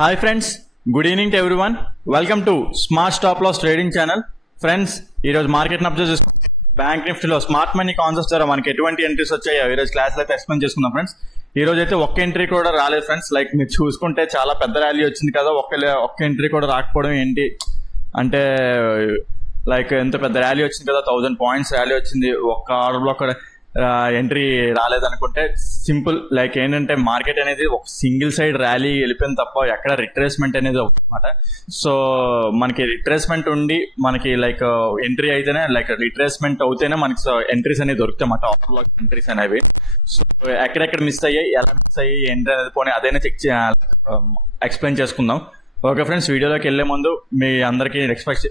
Hi friends, good evening to everyone. Welcome to smart stop loss trading channel. Friends, ఈరోజు మార్కెట్ని observe చేసుకుంటే bank నిఫ్టీలో smart money concepts ద్వారా మనకి ఎటువంటి ఎంట్రీస్ వచ్చాయో ఈరోజు క్లాస్లో అయితే ఎక్స్ప్లెయిన్ చేసుకుందాం ఫ్రెండ్స్. ఈ రోజు అయితే ఒక్క ఎంట్రీ కూడా రాలేదు ఫ్రెండ్స్. లైక్ మీరు చూసుకుంటే చాలా పెద్ద ర్యాలీ వచ్చింది కదా, ఒక్క ఎంట్రీ కూడా రాకపోవడం ఏంటి అంటే, లైక్ ఎంత పెద్ద ర్యాలీ వచ్చింది కదా, 1000 పాయింట్స్ ర్యాలీ వచ్చింది, ఒక్క ఆర్డర్లో కూడా ఎంట్రీ రాలేదనుకుంటే సింపుల్. లైక్ ఏంటంటే మార్కెట్ అనేది ఒక సింగిల్ సైడ్ ర్యాలీ వెళ్ళిపోయింది తప్ప ఎక్కడ రిట్రేస్మెంట్ అనేది అవుతుందన్నమాట. సో మనకి రిట్రేస్మెంట్ ఉండి మనకి లైక్ ఎంట్రీ అయితేనే, లైక్ రిట్రేస్మెంట్ అవుతేనే మనకి ఎంట్రీస్ అనేవి దొరుకుతాయి అన్నమాట, ఆఫర్ లాక్ ఎంట్రీస్ అనేవి. సో ఎక్కడెక్కడ మిస్ అయ్యాయి, ఎలా మిస్ అయ్యాయి ఏంటి అనేది పోనీ అదైనా ఎక్స్ప్లెయిన్ చేసుకుందాం. ఓకే ఫ్రెండ్స్, వీడియోలోకి వెళ్లే ముందు మీ అందరికీ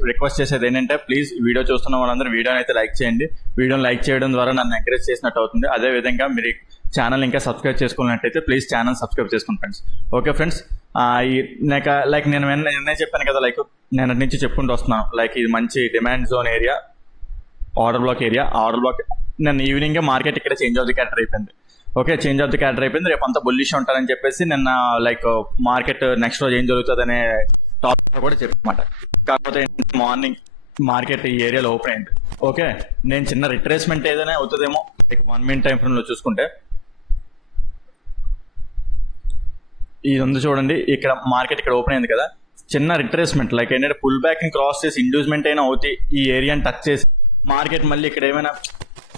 రిక్వెస్ట్ చేసేది ఏంటంటే, ప్లీజ్ వీడియో చూస్తున్న వాళ్ళందరూ వీడియోని అయితే లైక్ చేయండి. వీడియోని లైక్ చేయడం ద్వారా నన్ను ఎంకరేజ్ చేసినట్టు అవుతుంది. అదే విధంగా మీరు ఛానల్ ఇంకా సబ్స్క్రైబ్ చేసుకున్నట్టయితే ప్లీజ్ ఛానల్ సబ్స్క్రైబ్ చేసుకోండి ఫ్రెండ్స్. ఓకే ఫ్రెండ్స్, లైక్ నేను నిన్నే చెప్పాను కదా, లైక్ నేను నుంచి చెప్పుకుంటూ వస్తున్నాను. లైక్ ఇది మంచి demand zone area, order black area. Order black నేను ఈవినింగ్ మార్కెట్ ఇక్కడ చేంజ్ ఆఫ్ ది క్యారెక్టర్ అయిపోయింది. Okay, change of the character అయిపోయింది. రేపు అంతా బుల్లిష్ ఉంటారని చెప్పేసి నిన్న లైక్ మార్కెట్ నెక్స్ట్ రోజు ఏం జరుగుతుంది అనే టాపిక్ కూడా చెప్పమాట. కాకపోతే మార్నింగ్ మార్కెట్ ఈ ఏరియాలో ఓపెన్ అయింది. ఓకే, నేను చిన్న రిట్రేస్మెంట్ ఏదైనా అవుతుందేమో లైక్ 1 మినిట్ టైం ఫ్రేమ్ లో చూసుకుంటే ఇది ఉంది చూడండి. ఇక్కడ మార్కెట్ ఇక్కడ ఓపెన్ అయింది కదా, చిన్న రిట్రేస్మెంట్ లైక్ ఏంటంటే పుల్ బ్యాక్ ని క్రాస్ చేసి ఇండ్యూస్మెంట్ అయినా అవుతాయి, ఈ ఏరియాని టచ్ చేసి మార్కెట్ మళ్ళీ ఇక్కడ ఏమైనా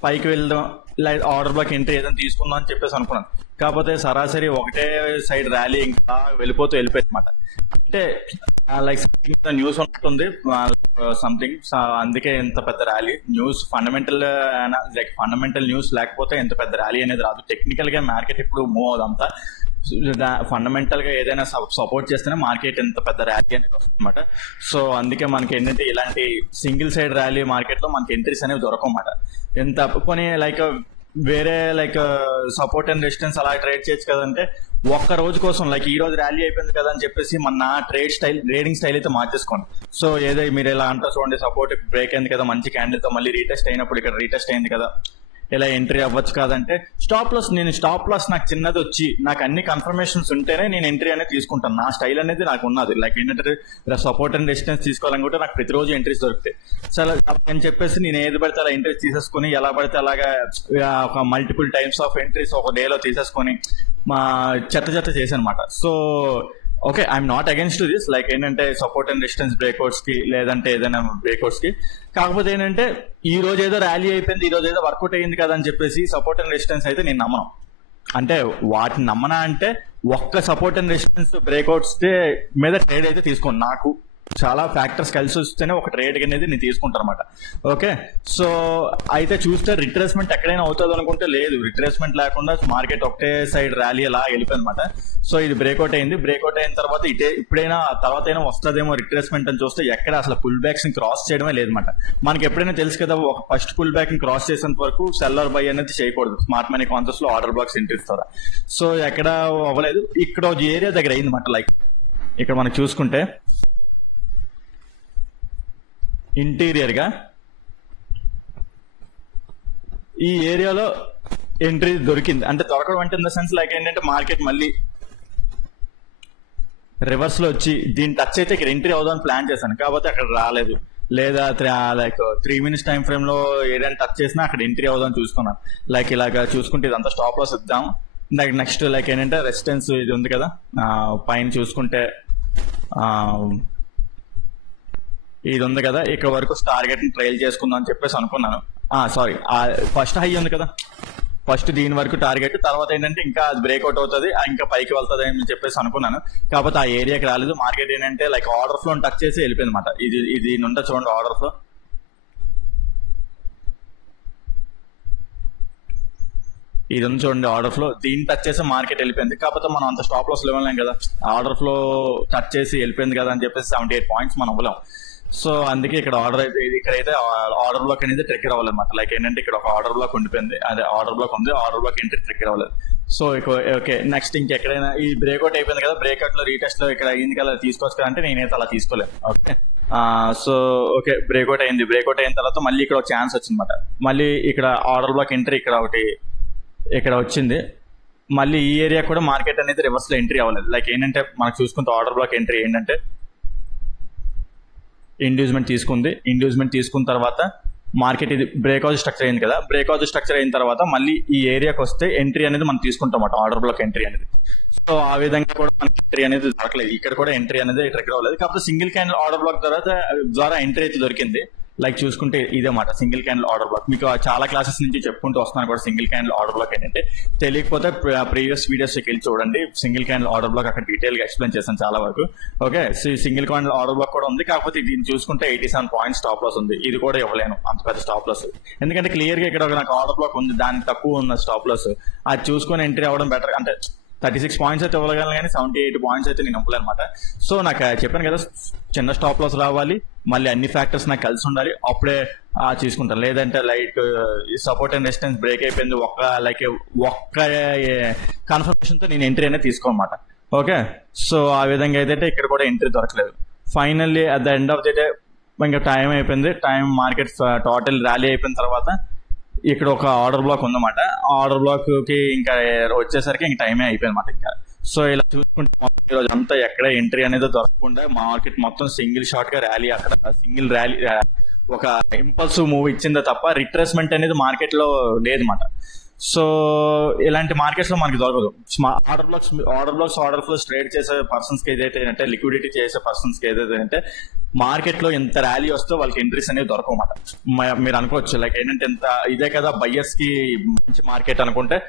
పైకి వెళ్దాం, లైక్ ఆర్డర్ బ్లాక్ ఎంట్రీ ఏదైనా తీసుకుందాం అని చెప్పేసి అనుకున్నాను. కాకపోతే సరాసరి ఒకటే సైడ్ ర్యాలీ ఇంకా వెళ్ళిపోయింది అనమాట. అంటే లైక్ న్యూస్ ఉన్నట్టుంది సంథింగ్, అందుకే ఇంత పెద్ద ర్యాలీ. న్యూస్ ఫండమెంటల్ న్యూస్ లేకపోతే ఇంత పెద్ద ర్యాలీ అనేది రాదు. టెక్నికల్ గా మార్కెట్ ఇప్పుడు మూవ్ అవుదంతా, ఫండమెంటల్ గా ఏదైనా సపోర్ట్ చేస్తేనే మార్కెట్ ఎంత పెద్ద ర్యాలీ అనేది వస్తుంది అనమాట. సో అందుకే మనకి ఏంటంటే ఇలాంటి సింగిల్ సైడ్ ర్యాలీ మార్కెట్ లో మనకి ఎంట్రీస్ అనేవి దొరకమాట. ఎంత కొని లైక్ వేరే లైక్ సపోర్ట్ అండ్ రెసిస్టెన్స్ అలా ట్రేడ్ చేయొచ్చు కదంటే, ఒక్క రోజు కోసం లైక్ ఈ రోజు ర్యాలీ అయిపోయింది కదా అని చెప్పేసి మన ట్రేడింగ్ స్టైల్ అయితే మార్చేసుకోండి. సో ఏదో మీరు ఇలా అంటారు చూడండి, సపోర్ట్ బ్రేక్ అయింది కదా మంచి క్యాండిల్ తో, మళ్ళీ రీటెస్ట్ అయినప్పుడు ఇక్కడ రీటెస్ట్ అయింది కదా, ఇలా ఎంట్రీ అవ్వచ్చు కాదంటే స్టాప్ లాస్ నాకు చిన్నది వచ్చి నాకు అన్ని కన్ఫర్మేషన్స్ ఉంటేనే నేను ఎంట్రీ అనేది తీసుకుంటాను. నా స్టైల్ అనేది నాకు ఉన్నది. లైక్ ఏంటంటే సపోర్ట్ అండ్ రెసిస్టెన్స్ తీసుకోవాలనుకుంటే నాకు ప్రతిరోజు ఎంట్రీస్ దొరుకుతాయి. సరే అని చెప్పేసి నేను ఏది పడితే అలా ఎంట్రీస్ తీసేసుకుని ఎలా పడితే అలాగా ఒక మల్టిపుల్ టైమ్స్ ఆఫ్ ఎంట్రీస్ ఒక డేలో తీసేసుకొని మా చెత్త చేశాను అనమాట. So okay, I'm not against this. Like ఏంటంటే సపోర్ట్ అండ్ రెసిస్టెన్స్ బ్రేక్అవుట్స్ కి లేదంటే ఏదైనా బ్రేక్అవుట్స్ కి. కాకపోతే ఏంటంటే ఈ రోజు ఏదో ర్యాలీ అయిపోయింది, ఈ రోజు ఏదో వర్కౌట్ అయ్యింది కదా అని చెప్పేసి సపోర్ట్ అండ్ రెసిస్టెన్స్ అయితే నేను నమ్మను. అంటే వాటిని నమ్మనా అంటే ఒక్క సపోర్ట్ అండ్ రెసిస్టెన్స్ బ్రేక్అవుట్స్ మీద ట్రేడ్ అయితే తీసుకోండి. నాకు చాలా ఫ్యాక్టర్స్ కలిసి వస్తేనే ఒక ట్రేడ్ అనేది నేను తీసుకుంటాను అనమాట. ఓకే, సో అయితే చూస్తే రిట్రేస్మెంట్ ఎక్కడైనా అవుతుంది అనుకుంటే లేదు, రిట్రేస్మెంట్ లేకుండా మార్కెట్ ఒకటే సైడ్ ర్యాలీ అలా వెళ్ళిపోయింది అనమాట. సో ఇది బ్రేక్అవుట్ అయింది. బ్రేక్అవుట్ అయిన తర్వాత ఇప్పుడైనా తర్వాత అయినా వస్తుందేమో రిట్రేస్మెంట్ అని చూస్తే ఎక్కడ అసలు పుల్ బ్యాక్స్ ని క్రాస్ చేయడమే లేదన్నమాట. మనకి ఎప్పుడైనా తెలుసు కదా, ఒక ఫస్ట్ పుల్ బ్యాక్ ని క్రాస్ చేసేంత వరకు సెల్లర్ బై అనేది చేయకూడదు స్మార్ట్ మనీ కాన్సెప్ట్స్ లో, ఆర్డర్ బాక్స్ ఎంట్రీ ఇస్తారా. సో ఎక్కడ అవ్వలేదు. ఇక్కడ ఒక ఏరియా దగ్గర అయింది అనమాట. లైక్ ఇక్కడ మనం చూసుకుంటే ఇంటీరియర్ గా ఈ ఏరియాలో ఎంట్రీ దొరికింది. అంటే దొరకడం అంటే ఇన్ ద సెన్స్ లైక్ ఏంటంటే మార్కెట్ మళ్ళీ రివర్స్ లో వచ్చి దీన్ని టచ్ అయితే ఇక్కడ ఎంట్రీ అవుదామని ప్లాన్ చేశాను, కాకపోతే అక్కడ రాలేదు. లేదా లైక్ 3 మినిట్స్ టైం ఫ్రేమ్ లో ఏదైనా టచ్ చేసినా అక్కడ ఎంట్రీ అవుదామని చూసుకున్నాను. లైక్ ఇలాగా చూసుకుంటే ఇదంతా స్టాప్ లాస్ ఇద్దాం. నెక్స్ట్ లైక్ ఏంటంటే రెసిస్టెన్స్ ఇది ఉంది కదా, పైన చూసుకుంటే ఇది ఉంది కదా, ఇక్కడ వరకు టార్గెట్ ని ట్రైల్ చేసుకుందాం అని చెప్పేసి అనుకున్నాను. సారీ, ఫస్ట్ హై ఉంది కదా, ఫస్ట్ దీని వరకు టార్గెట్, తర్వాత ఏంటంటే ఇంకా అది బ్రేక్అవుట్ అవుతుంది, ఇంకా పైకి వెళ్తుంది అని చెప్పేసి అనుకున్నాను. కాకపోతే ఆ ఏరియాకి రాలేదు. మార్కెట్ ఏంటంటే లైక్ ఆర్డర్ ఫ్లో టచ్ చేసి వెళ్ళిపోయింది అనమాట. ఇది నుండి చూడండి ఆర్డర్ ఫ్లో, ఇది ఉంది చూడండి ఆర్డర్ ఫ్లో, దీన్ని టచ్ చేసి మార్కెట్ వెళ్ళిపోయింది. కాకపోతే మనం అంత స్టాప్ లాస్ ఇవ్వలేం కదా, ఆర్డర్ ఫ్లో టచ్ చేసి వెళ్ళిపోయింది కదా అని చెప్పేసి 78 పాయింట్స్ మనం ఇవ్వలేం. సో అందుకే ఇక్కడ ఆర్డర్ అయితే ఇక్కడైతే ఆర్డర్ బ్లాక్ అనేది ట్రిగ్గర్ అవ్వాలన్నమాట. లైక్ ఏంటంటే ఇక్కడ ఒక ఆర్డర్ బ్లాక్ ఉండిపోయింది, అదే ఆర్డర్ బ్లాక్ ఉంది, ఆర్డర్ బ్లాక్ ఎంట్రీ ట్రిగ్గర్ అవ్వలేదు. సో ఓకే, నెక్స్ట్ ఇంకెక్కడైనా ఈ బ్రేక్అవుట్ అయిపోయింది కదా, బ్రేక్అవుట్ లో రీటెస్ట్ లో ఇక్కడ అయింది కదా తీసుకోవచ్చు అంటే నేనైతే అలా తీసుకోలేదు. ఓకే, సో ఓకే బ్రేక్అవుట్ అయింది. బ్రేక్అవుట్ అయిన తర్వాత మళ్ళీ ఇక్కడ ఒక ఛాన్స్ వచ్చిందన్నమాట. మళ్ళీ ఇక్కడ ఆర్డర్ బ్లాక్ ఎంట్రీ ఇక్కడ ఒకటి ఇక్కడ వచ్చింది. మళ్ళీ ఈ ఏరియా కూడా మార్కెట్ అనేది రివర్స్ లో ఎంట్రీ అవ్వలేదు. లైక్ ఏంటంటే మనకు చూసుకుంటే ఆర్డర్ బ్లాక్ ఎంట్రీ ఏంటంటే ఇండ్యూస్మెంట్ తీసుకున్న తర్వాత మార్కెట్ ఇది బ్రేక్అవుట్ స్ట్రక్చర్ అయింది కదా, బ్రేక్అవుట్ స్ట్రక్చర్ అయిన తర్వాత మళ్ళీ ఈ ఏరియాకి వస్తే ఎంట్రీ అనేది మనం తీసుకుంటాం అన్నమాట, ఆర్డర్ బ్లాక్ ఎంట్రీ అనేది. సో ఆ విధంగా కూడా మనకి ఎంట్రీ అనేది దొరకలేదు, ఇక్కడ కూడా ఎంట్రీ అనేది ట్రిగర్ అవ్వలేదు. కాకపోతే సింగిల్ క్యాండిల్ ఆర్డర్ బ్లాక్ ద్వారా ఎంట్రీ అయితే దొరికింది. లైక్ చూసుకుంటే ఇదే మాట సింగిల్ క్యాండిల్ ఆర్డర్ బ్లాక్. మీకు చాలా క్లాసెస్ నుంచి చెప్పుకుంటూ వస్తున్నాను కూడా సింగిల్ క్యాండిల్ ఆర్డర్ బ్లాక్ ఏంటంటే. తెలియకపోతే ప్రీవియస్ వీడియోస్కి వెళ్ళి చూడండి, సింగిల్ క్యాండిల్ ఆర్డర్ బ్లాక్ అక్కడ డీటెయిల్ గా ఎక్స్ప్లెయిన్ చేశాను చాలా వరకు. Okay, single candle order black కూడా ఉంది, కాకపోతే దీన్ని చూసుకుంటే 87 పాయింట్స్ స్టాప్ లాస్ ఉంది. ఇది కూడా ఇవ్వలేను అంత పెద్ద స్టాప్ లాస్, ఎందుకంటే క్లియర్ గా ఇక్కడ నాకు ఆర్డర్ బ్లాక్ ఉంది, దానికి తక్కువ ఉన్న స్టాప్ లాస్. అది చూసుకొని ఎంట్రీ అవ్వడం బెటర్. అంటే 36 పాయింట్స్ అయితే ఇవ్వగలను కానీ 78 పాయింట్స్ అయితే నేను ఇవ్వలేను అనమాట. సో నాకు చెప్పాను కదా, చిన్న స్టాప్ లాస్ రావాలి, మళ్ళీ అన్ని ఫ్యాక్టర్స్ నాకు కలిసి ఉండాలి, అప్పుడే తీసుకుంటాను. లేదంటే like support and resistance break అయిపోయింది ఒక్క కన్ఫర్మేషన్ తో నేను ఎంట్రీ అనేది తీసుకోనమాట. ఓకే, సో ఆ విధంగా అయితే ఇక్కడ కూడా ఎంట్రీ దొరకలేదు. Finally at the end of the day ఇంకా టైం అయిపోయింది, మార్కెట్ టోటల్ ర్యాలీ అయిపోయిన తర్వాత ఇక్కడ ఒక ఆర్డర్ బ్లాక్ ఉందన్నమాట. ఆర్డర్ బ్లాక్ కి ఇంకా వచ్చేసరికి ఇంకా టైమే అయిపోయింది అనమాట ఇంకా. సో ఇలా చూసుకుంటే మొత్తం ఈరోజు అంతా ఎక్కడ ఎంట్రీ అనేది దొరకకుండా మార్కెట్ మొత్తం సింగిల్ షార్ట్ గా ర్యాలీ, అక్కడ సింగిల్ ర్యాలీ ఒక ఇంపల్సివ్ మూవ్ ఇచ్చిందే తప్ప రిట్రేస్మెంట్ అనేది మార్కెట్ లో లేదన్నమాట. సో ఇలాంటి మార్కెట్స్ లో మనకి దొరకదు. ఆర్డర్ ఫ్లోస్ ట్రేడ్ చేసే పర్సన్స్ కి ఏదైతే అంటే లిక్విడిటీ చేసే పర్సన్స్ కి ఏదైతే అంటే మార్కెట్ లో ఎంత ర్యాలీ వస్తే వాళ్ళకి ఎంట్రీస్ అనేది దొరకమాట. మీరు అనుకోవచ్చు లైక్ ఏంటంటే ఎంత ఇదే కదా బయ్యర్స్ కి మంచి మార్కెట్ అనుకుంటే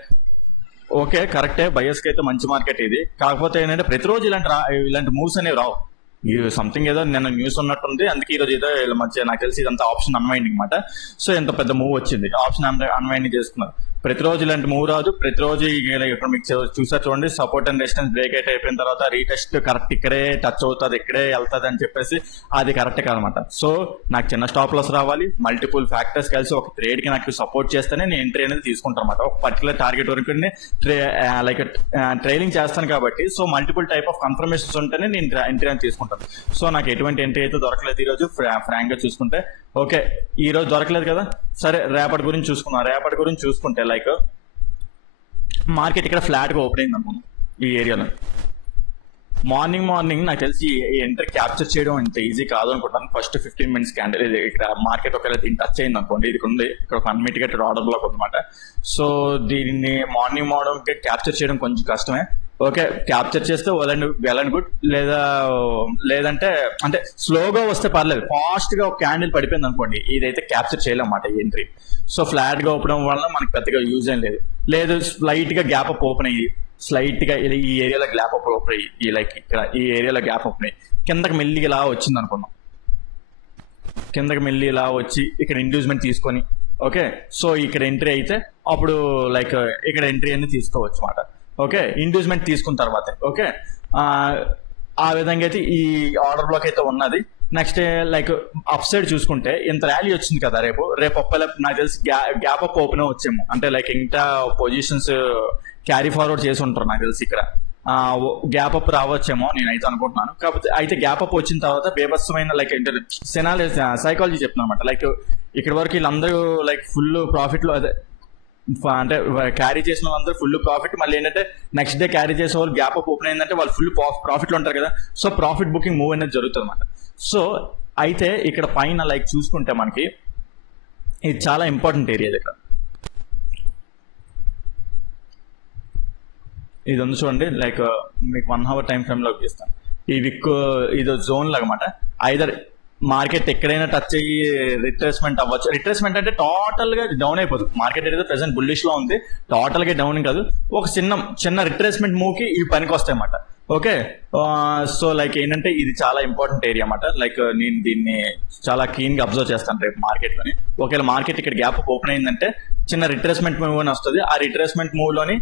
ఓకే కరెక్టే, బయ్యర్స్ కి అయితే మంచి మార్కెట్ ఇది. కాకపోతే ఏంటంటే ప్రతిరోజు ఇలాంటి మూవ్స్ అనేవి రావు. ఇది సంథింగ్ ఏదో నిన్న న్యూస్ ఉన్నట్టుంది, అందుకే ఈరోజు ఏదో మంచిగా నాకు తెలిసి ఇదంతా ఆప్షన్ అన్వైండింగ్ అనమాట. సో ఎంత పెద్ద మూవ్ వచ్చింది, ఆప్షన్ అన్వైండింగ్ చేసుకున్నారు. ప్రతిరోజు ఇలాంటి మూవ్ రాదు. ప్రతిరోజు ఇక్కడ మీకు చూసారు చూడండి, సపోర్ట్ అండ్ రెసిస్టెన్స్ బ్రేక్ అయిపోయిన తర్వాత రీటెస్ట్ కరెక్ట్ ఇక్కడే టచ్ అవుతుంది, ఇక్కడే వెళ్తుంది అని చెప్పేసి అది కరెక్ట్ కాదనమాట. సో నాకు చిన్న స్టాప్ లాస్ రావాలి, మల్టిపుల్ ఫ్యాక్టర్స్ కలిసి ఒక ట్రేడ్ కి నాకు సపోర్ట్ చేస్తేనే నేను ఎంట్రీ అనేది తీసుకుంటాను అనమాట. ఒక పర్టికులర్ టార్గెట్ వరకు లైక్ ట్రైలింగ్ చేస్తాను కాబట్టి so multiple type of confirmations ఉంటేనే నేను ఎంట్రీ అనేది తీసుకుంటాను. సో నాకు ఎటువంటి ఎంట్రీ అయితే దొరకలేదు ఈరోజు ఫ్రాంక్ గా చూసుకుంటే. ఓకే, ఈ రోజు దొరకలేదు కదా, సరే రేపటి గురించి చూసుకుందాం. రేపటి గురించి చూసుకుంటే లైక్ మార్కెట్ ఇక్కడ ఫ్లాట్ గా ఓపెన్ అయింది అనుకున్నాం ఈ ఏరియాలో. మార్నింగ్ నాకు తెలిసి ఎంట్రీ క్యాప్చర్ చేయడం ఇంత ఈజీ కాదు అనుకుంటాను. ఫస్ట్ 15 మినిట్స్ క్యాండిల్ ఇది ఇక్కడ మార్కెట్ ఒకవేళ దీన్ని టచ్ అయింది అనుకోండి, ఇది ఉంది ఇక్కడ ఒక అన్మిటిగేటెడ్ ఆర్డర్ బ్లాక్ ఉందన్నమాట. సో దీన్ని మార్నింగ్ క్యాప్చర్ చేయడం కొంచెం కష్టమే. ఓకే, క్యాప్చర్ చేస్తే వెల్ అండ్ గుడ్, లేదంటే అంటే స్లోగా వస్తే పర్లేదు. ఫాస్ట్ గా ఒక క్యాండిల్ పడిపోయింది అనుకోండి, ఇదైతే క్యాప్చర్ చేయలేమన్నమాట ఈ ఎంట్రీ. సో ఫ్లాట్ గా ఓపెన్ వల్ల మనకి పెద్దగా యూజ్ ఏం లేదు. స్లైట్ గా గ్యాప్ అప్ ఓపెన్ అయ్యి స్లైట్ గా ఈ ఏరియాలో గ్యాప్ అప్ ఓపెన్ అయ్యి లైక్ ఇక్కడ ఈ ఏరియాలో గ్యాప్ ఓపెన్ అయ్యి కిందకి మెల్లిగా ఇలా వచ్చింది అనుకున్నాం. కిందకి మెల్లి ఇలా వచ్చి ఇక్కడ ఇండ్యూస్మెంట్ తీసుకొని ఓకే, సో ఇక్కడ ఎంట్రీ అయితే అప్పుడు లైక్ ఇక్కడ ఎంట్రీ అనేది తీసుకోవచ్చు అన్నమాట. ఓకే, ఇండ్యూస్మెంట్ తీసుకున్న తర్వాత ఓకే ఆ విధంగా అయితే ఈ ఆర్డర్ బ్లాక్ అయితే ఉన్నది. నెక్స్ట్ లైక్ అప్ సైడ్ చూసుకుంటే ఇంత ర్యాలీ వచ్చింది కదా, రేపు నాకు తెలిసి గ్యాప్ అప్ ఓపెన్ వచ్చేమో, అంటే లైక్ ఇంకా పొజిషన్స్ క్యారీ ఫార్వర్డ్ చేసి ఉంటారు నాకు తెలిసి. ఇక్కడ గ్యాప్ అప్ రావచ్చేమో నేనైతే అనుకుంటున్నాను. కాకపోతే అయితే గ్యాప్ అప్ వచ్చిన తర్వాత బేభత్సమైన లైక్ సైకాలజీ చెప్తున్నాను అనమాట. లైక్ ఇక్కడ వరకు వీళ్ళందరూ లైక్ ఫుల్ ప్రాఫిట్ లో అదే అంటే క్యారీ చేసిన వాళ్ళందరూ ఫుల్ ప్రాఫిట్, మళ్ళీ ఏంటంటే నెక్స్ట్ డే క్యారీ చేసే వాళ్ళు గ్యాప్ అప్ ఓపెన్ అయిందంటే వాళ్ళు ఫుల్ ప్రాఫిట్ లో ఉంటారు కదా. సో ప్రాఫిట్ బుకింగ్ మూవ్ అనేది జరుగుతుంది అనమాట. సో అయితే ఇక్కడ పైన లైక్ చూసుకుంటే మనకి ఇది చాలా ఇంపార్టెంట్ ఏరియా. ఇక్కడ ఇది ఉంది చూడండి, లైక్ మీకు 1 hour టైం ఫ్రేమ్ లో ఇస్తాను. ఈ విక్ ఇది జోన్ లాగా అన్నమాట. ఐదర్ మార్కెట్ ఎక్కడైనా టచ్ అయ్యి రిట్రేస్మెంట్ అవ్వచ్చు. రిట్రేస్మెంట్ అంటే టోటల్ గా డౌన్ అయిపోతుంది. మార్కెట్ అయితే ప్రెసెంట్ బుల్లిష్ లో ఉంది, టోటల్ గా డౌన్ కాదు, ఒక చిన్న రిట్రేస్మెంట్ మూవ్ కి ఇవి పనికి వస్తాయి అన్నమాట. ఓకే, సో లైక్ ఏంటంటే ఇది చాలా ఇంపార్టెంట్ ఏరియా అన్నమాట. లైక్ నేను దీన్ని చాలా క్లీన్ గా అబ్జర్వ్ చేస్తాను రేపు మార్కెట్ లోని. ఒకవేళ మార్కెట్ ఇక్కడ గ్యాప్ ఓపెన్ అయిందంటే చిన్న రిట్రేస్మెంట్ మూవ్ అని వస్తుంది. ఆ రిట్రేస్మెంట్ మూవ్ లోని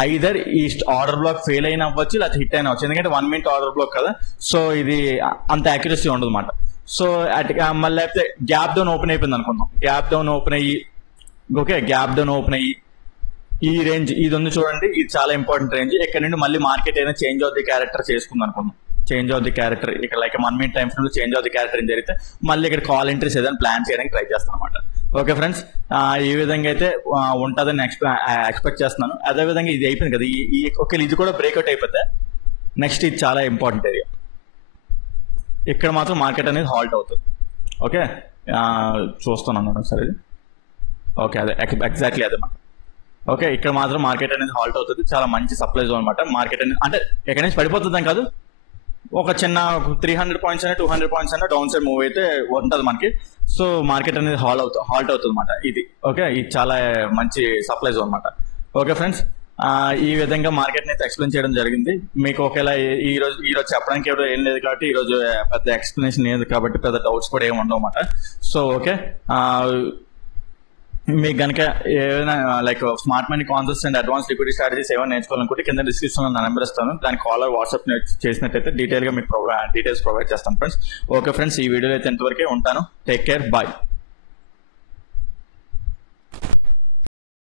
ఐదర్ ఈ ఆర్డర్ బ్లాక్ ఫెయిల్ అయిన అవ్వచ్చు, లేకపోతే హిట్ అయిన అవ్వచ్చు. ఎందుకంటే 1 minute ఆర్డర్ బ్లాక్ కదా, సో ఇది అంత యాక్యురసీ ఉండదు అనమాట. సో మళ్ళీ లేకపోతే గ్యాప్ డౌన్ ఓపెన్ అయిపోయింది అనుకుందాం. గ్యాప్ డౌన్ ఓపెన్ అయ్యి ఈ రేంజ్ ఇది ఉంది చూడండి, ఇది చాలా ఇంపార్టెంట్ రేంజ్. ఇక్కడ నుండి మళ్ళీ మార్కెట్ అయినా చేంజ్ ఆఫ్ ది క్యారెక్టర్ చేసుకుంది అనుకుందాం. చేంజ్ ఆఫ్ ది క్యారెక్టర్ ఇక్కడ లైక్ 1 minute టైం ఫ్రేమ్ లో చేంజ్ ఆఫ్ ది క్యారెక్టర్ ఏం జరిగితే మళ్ళీ ఇక్కడ కాల్ ఎంట్రీస్ ఏదైనా ప్లాన్ చేయడానికి ట్రై చేస్తాం అనమాట. ఓకే ఫ్రెండ్స్, ఈ విధంగా అయితే ఉంటుందని ఎక్స్పెక్ట్ చేస్తున్నాను. అదే విధంగా ఇది అయిపోయింది కదా, ఒకవేళ ఇది కూడా బ్రేక్అవుట్ అయిపోతే నెక్స్ట్ ఇది చాలా ఇంపార్టెంట్ ఏరియా. ఇక్కడ మాత్రం మార్కెట్ అనేది హాల్ట్ అవుతుంది. ఓకే, చూస్తున్నాను సరే. ఓకే, అదే ఎగ్జాక్ట్లీ అదే మాట. ఓకే, ఇక్కడ మాత్రం మార్కెట్ అనేది హాల్ట్ అవుతుంది. చాలా మంచి సప్లై జోన్ అనమాట. మార్కెట్ అనేది అంటే ఎక్కడి నుంచి పడిపోతుందని కాదు, ఒక చిన్న 300 పాయింట్స్ అయినా 200 పాయింట్స్ అయినా డౌన్ సైడ్ మూవ్ అయితే ఉంటుంది మనకి. సో మార్కెట్ అనేది హాల్ట్ అవుతుంది అనమాట ఇది. ఓకే, ఇది చాలా మంచి సప్లై జోన్ అనమాట. ఓకే ఫ్రెండ్స్, ఈ విధంగా మార్కెట్ అయితే ఎక్స్ప్లెయిన్ చేయడం జరిగింది. మీకు ఒకవేళ ఈ రోజు చెప్పడానికి ఎవరు ఏం లేదు కాబట్టి ఈ రోజు పెద్ద ఎక్స్ప్లెనేషన్ లేదు కాబట్టి పెద్ద డౌట్స్ కూడా ఏమి ఉండవు అనమాట. సో ఓకే, మీకు కనుక ఏమైనా like smart money concepts and advance liquidity strategies ఏమైనా నేర్చుకోవాలనుకుంటే కింద డిస్క్రిప్షన్ లో నా నెంబర్ ఇస్తాను. దానికి కాలర్ వాట్సాప్ చేసినట్టయితే డీటెయిల్ గా మీకు డీటెయిల్స్ ప్రొవైడ్ చేస్తాను ఫ్రెండ్స్. ఓకే ఫ్రెండ్స్, ఈ వీడియోలో అయితే ఎంతవరకే ఉంటాను. Take care, bye.